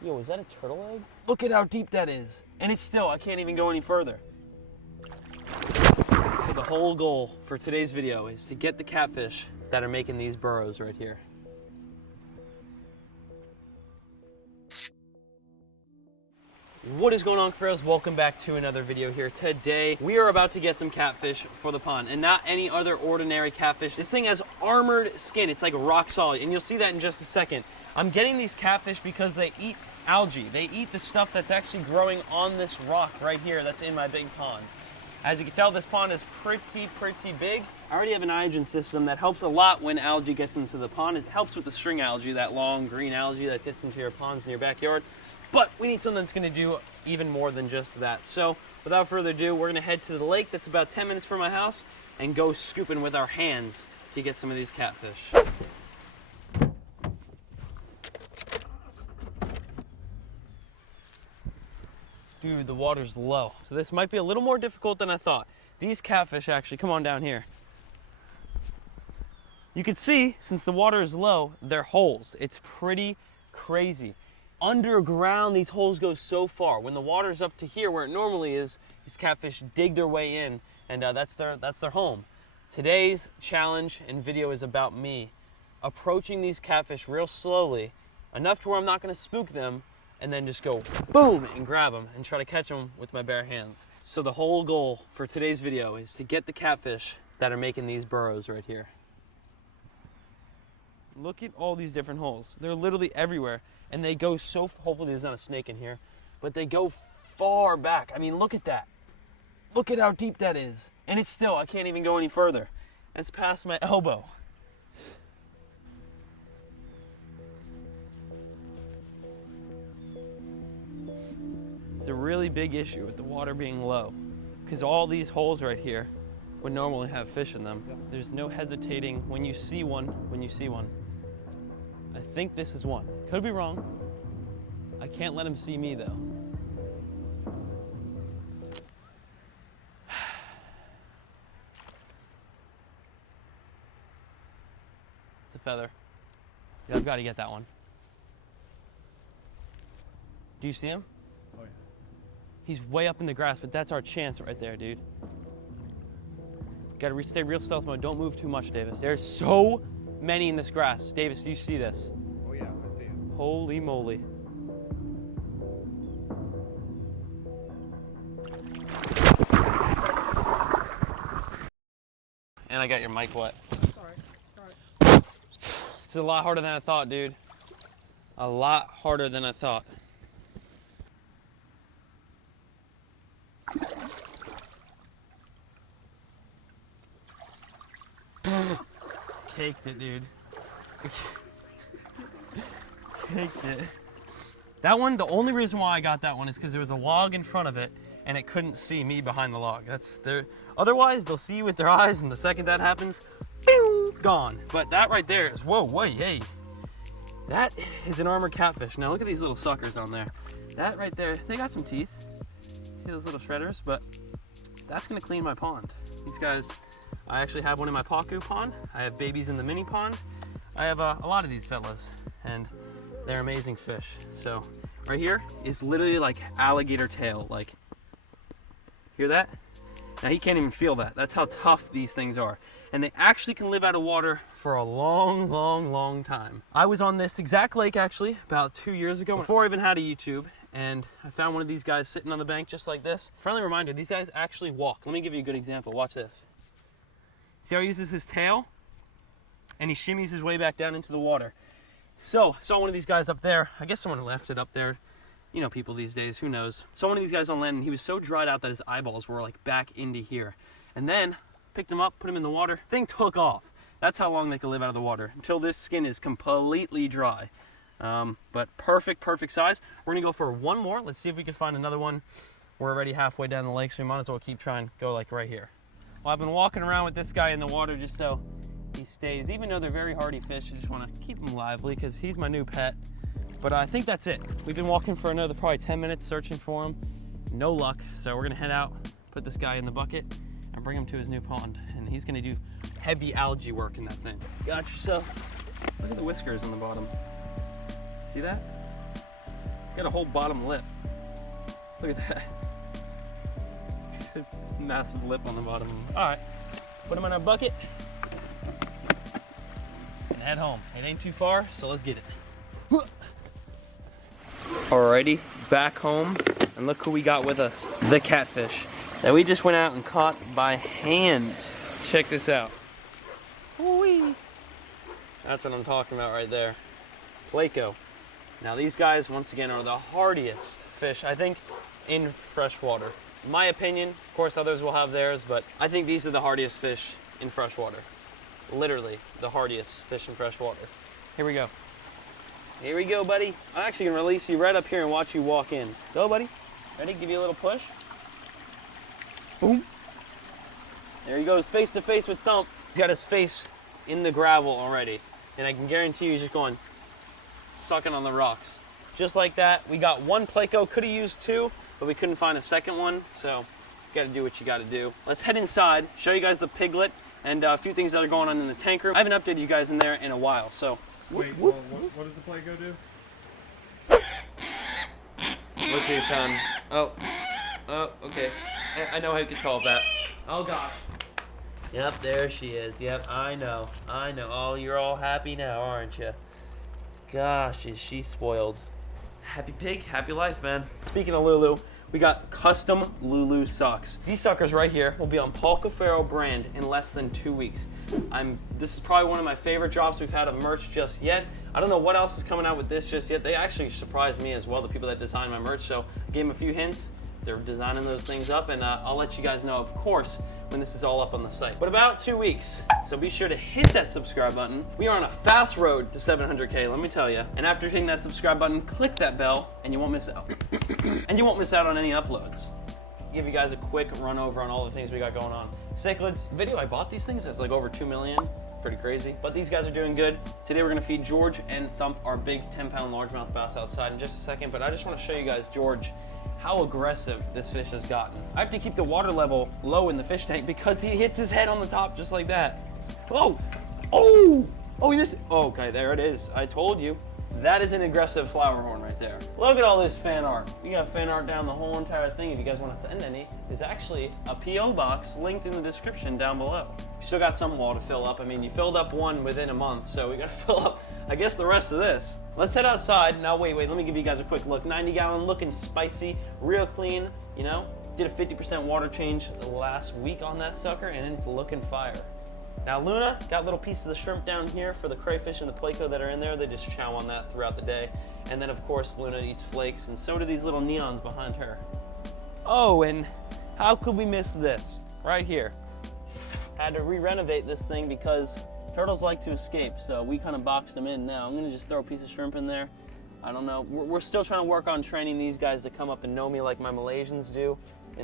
Yo, is that a turtle egg? Look at how deep that is. And it's still, I can't even go any further. So the whole goal for today's video is to get the catfish that are making these burrows right here. What is going on, Cuffaros? Welcome back to another video here. Today, we are about to get some catfish for the pond, and not any other ordinary catfish. This thing has armored skin. It's like rock solid, and you'll see that in just a second. I'm getting these catfish because they eat algae. They eat the stuff that's actually growing on this rock right here that's in my big pond. As you can tell, this pond is pretty big. I already have an nitrogen system that helps a lot when algae gets into the pond. It helps with the string algae, that long green algae that gets into your ponds in your backyard. But we need something that's gonna do even more than just that. So without further ado, we're gonna head to the lake that's about 10 minutes from my house and go scooping with our hands to get some of these catfish. Dude, the water's low. So this might be a little more difficult than I thought. These catfish actually, come on down here. You can see, since the water is low, they're holes. It's pretty crazy. Underground, these holes go so far. When the water's up to here where it normally is, these catfish dig their way in, and that's their home. Today's challenge and video is about me approaching these catfish real slowly, enough to where I'm not gonna spook them, and then just go boom and grab them and try to catch them with my bare hands. So the whole goal for today's video is to get the catfish that are making these burrows right here. Look at all these different holes. They're literally everywhere. And they go so, hopefully there's not a snake in here, but they go far back. I mean, look at that. Look at how deep that is. And it's still, I can't even go any further. It's past my elbow. It's a really big issue with the water being low, because all these holes right here would normally have fish in them. There's no hesitating when you see one, I think this is one. Could be wrong. I can't let him see me though. It's a feather. Yeah, I've got to get that one. Do you see him? Oh yeah. He's way up in the grass, but that's our chance right there, dude. Gotta stay real stealth mode. Don't move too much, Davis. There's so many in this grass. Davis, do you see this? Oh yeah, I see him. Holy moly. And I got your mic wet. Alright. It's a lot harder than I thought, dude. A lot harder than I thought. Caked it, dude. Caked it. That one, the only reason why I got that one is because there was a log in front of it and it couldn't see me behind the log. That's their. Otherwise, they'll see you with their eyes, and the second that happens, boom, gone. But that right there is, whoa, wait, hey. That is an armored catfish. Now look at these little suckers on there. That right there, they got some teeth. See those little shredders? But that's gonna clean my pond. These guys, I actually have one in my Paku pond. I have babies in the mini pond. I have a lot of these fellas, and they're amazing fish. So right here is literally like alligator tail. Like, hear that? Now he can't even feel that. That's how tough these things are. And they actually can live out of water for a long time. I was on this exact lake actually about 2 years ago, before I even had a YouTube, and I found one of these guys sitting on the bank just like this. Friendly reminder, these guys actually walk. Let me give you a good example. Watch this. See how he uses his tail? And he shimmies his way back down into the water. So, saw one of these guys up there. I guess someone left it up there. You know, people these days, who knows? Saw one of these guys on land, and he was so dried out that his eyeballs were like back into here. And then, picked him up, put him in the water. Thing took off. That's how long they can live out of the water, until this skin is completely dry. But perfect size. We're gonna go for one more. Let's see if we can find another one. We're already halfway down the lake, so we might as well keep trying. Go like right here. Well, I've been walking around with this guy in the water just so he stays. Even though they're very hardy fish, I just want to keep him lively because he's my new pet. But I think that's it. We've been walking for another probably 10 minutes searching for him. No luck. So we're gonna head out, put this guy in the bucket, and bring him to his new pond. And he's gonna do heavy algae work in that thing. Got yourself. Look at the whiskers on the bottom. See that? got a whole bottom lip. Look at that. Massive lip on the bottom. All right, put them in our bucket and head home. It ain't too far, so let's get it. Alrighty, back home, and look who we got with us. The catfish that we just went out and caught by hand. Check this out. Woo-wee. That's what I'm talking about right there. Pleco. Now these guys, once again, are the hardiest fish, I think, in freshwater. In my opinion, of course others will have theirs, but I think these are the hardiest fish in freshwater. Literally, the hardiest fish in freshwater. Here we go. Here we go, buddy. I'm actually gonna release you right up here and watch you walk in. Go, buddy. Ready? Give you a little push. Boom. There he goes, face to face with Thump. He's got his face in the gravel already. And I can guarantee you he's just going, sucking on the rocks. Just like that. We got one Pleco, could have used two, but we couldn't find a second one, so you gotta do what you gotta do. Let's head inside, show you guys the piglet, and a few things that are going on in the tank room. I haven't updated you guys in there in a while, so. Wait, well, what does the Pleco do? Look who you found. Oh, okay. I know how you can solve that. Oh gosh. Yep, there she is. Yep, I know. Oh, you're all happy now, aren't you? Gosh, is she spoiled. Happy pig, happy life, man. Speaking of Lulu, we got custom Lulu socks. These suckers right here will be on Cuffaro brand in less than 2 weeks. This is probably one of my favorite drops we've had of merch just yet. I don't know what else is coming out with this just yet. They actually surprised me as well, the people that design my merch, so I gave them a few hints. They're designing those things up, and I'll let you guys know, of course, when this is all up on the site. But about 2 weeks, so be sure to hit that subscribe button. We are on a fast road to 700K, let me tell you. And after hitting that subscribe button, click that bell, and you won't miss out. And you won't miss out on any uploads. Give you guys a quick run over on all the things we got going on. Cichlids, video I bought these things, it's like over 2 million. Pretty crazy, but these guys are doing good. Today we're gonna feed George and Thump our big 10-pound largemouth bass outside in just a second, but I just wanna show you guys George how aggressive this fish has gotten. I have to keep the water level low in the fish tank because he hits his head on the top just like that. Oh, he missed it. Oh, okay, there it is. I told you. That is an aggressive flower horn right there. Look at all this fan art. We got fan art down the whole entire thing. If you guys want to send any, there's actually a P.O. box linked in the description down below. We still got some wall to fill up. I mean, you filled up one within a month, so we got to fill up, I guess, the rest of this. Let's head outside. Now, wait, let me give you guys a quick look. 90-gallon, looking spicy, real clean, you know? Did a 50% water change last week on that sucker, and it's looking fire. Now Luna got little pieces of shrimp down here for the crayfish and the Pleco that are in there. They just chow on that throughout the day. And then of course Luna eats flakes, and so do these little neons behind her. Oh, and how could we miss this? Right here. Had to re-renovate this thing because turtles like to escape, so we kind of boxed them in now. I'm gonna just throw a piece of shrimp in there. I don't know, we're still trying to work on training these guys to come up and know me like my Malaysians do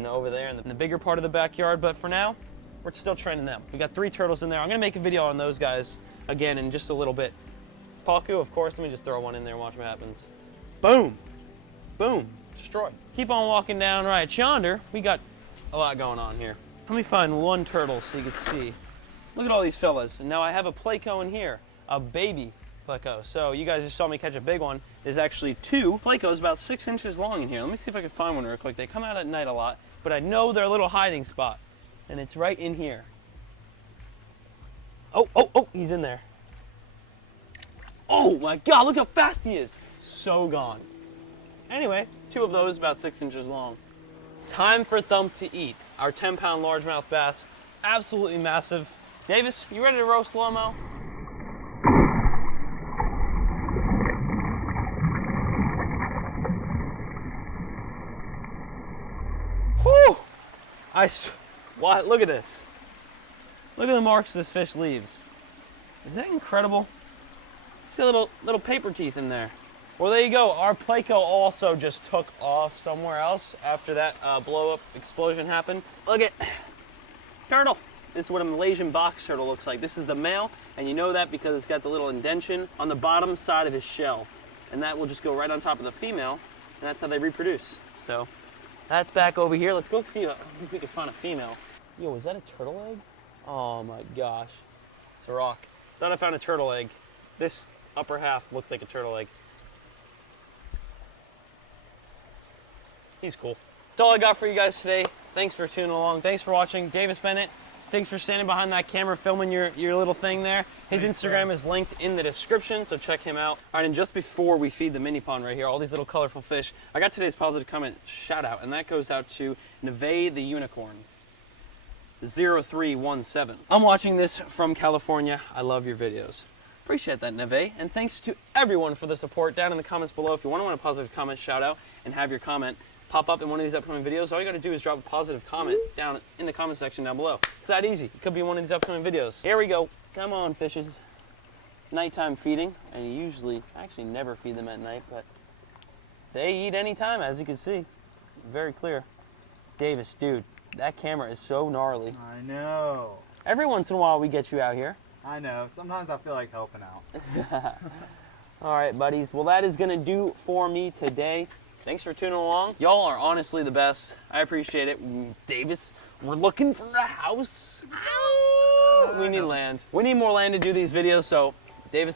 over there in the bigger part of the backyard, but for now, we're still training them. We got 3 turtles in there. I'm gonna make a video on those guys again in just a little bit. Paku, of course, let me just throw one in there and watch what happens. Boom, boom, destroyed. Keep on walking down right yonder. We got a lot going on here. Let me find one turtle so you can see. Look at all these fellas. And now I have a Pleco in here, a baby Pleco. So you guys just saw me catch a big one. There's actually 2 Plecos about 6 inches long in here. Let me see if I can find one real quick. They come out at night a lot, but I know they're a little hiding spot. And it's right in here. Oh, he's in there. Oh my God, look how fast he is. So gone. Anyway, 2 of those about 6 inches long. Time for Thump to eat. Our 10-pound largemouth bass, absolutely massive. Davis, you ready to roast slow-mo? Whew! Look at this. Look at the marks this fish leaves. Is that incredible? See little paper teeth in there. Well, there you go. Our Pleco also just took off somewhere else after that blow-up explosion happened. Look at turtle. This is what a Malaysian box turtle looks like. This is the male, and you know that because it's got the little indentation on the bottom side of his shell. And that will just go right on top of the female, and that's how they reproduce. So that's back over here. Let's go see if we can find a female. Yo, is that a turtle egg? Oh my gosh. It's a rock. Thought I found a turtle egg. This upper half looked like a turtle egg. He's cool. That's all I got for you guys today. Thanks for tuning along. Thanks for watching. Davis Bennett, thanks for standing behind that camera filming your little thing there. His Instagram is linked in the description, so check him out. All right, and just before we feed the mini pond right here, all these little colorful fish, I got today's positive comment shout out, and that goes out to Neve the Unicorn. 0317. I'm watching this from California. I love your videos. Appreciate that, Neve. And thanks to everyone for the support down in the comments below. If you want a positive comment shout out and have your comment pop up in one of these upcoming videos, all you got to do is drop a positive comment down in the comment section down below. It's that easy. It could be one of these upcoming videos. Here we go. Come on, fishes. Nighttime feeding. And you usually, actually never feed them at night, but they eat anytime, as you can see. Very clear. Davis, dude. That camera is so gnarly. I know. Every once in a while we get you out here. I know. Sometimes I feel like helping out. All right, buddies. Well, that is going to do for me today. Thanks for tuning along. Y'all are honestly the best. I appreciate it. Davis, we're looking for a house. We need land. We need more land to do these videos, so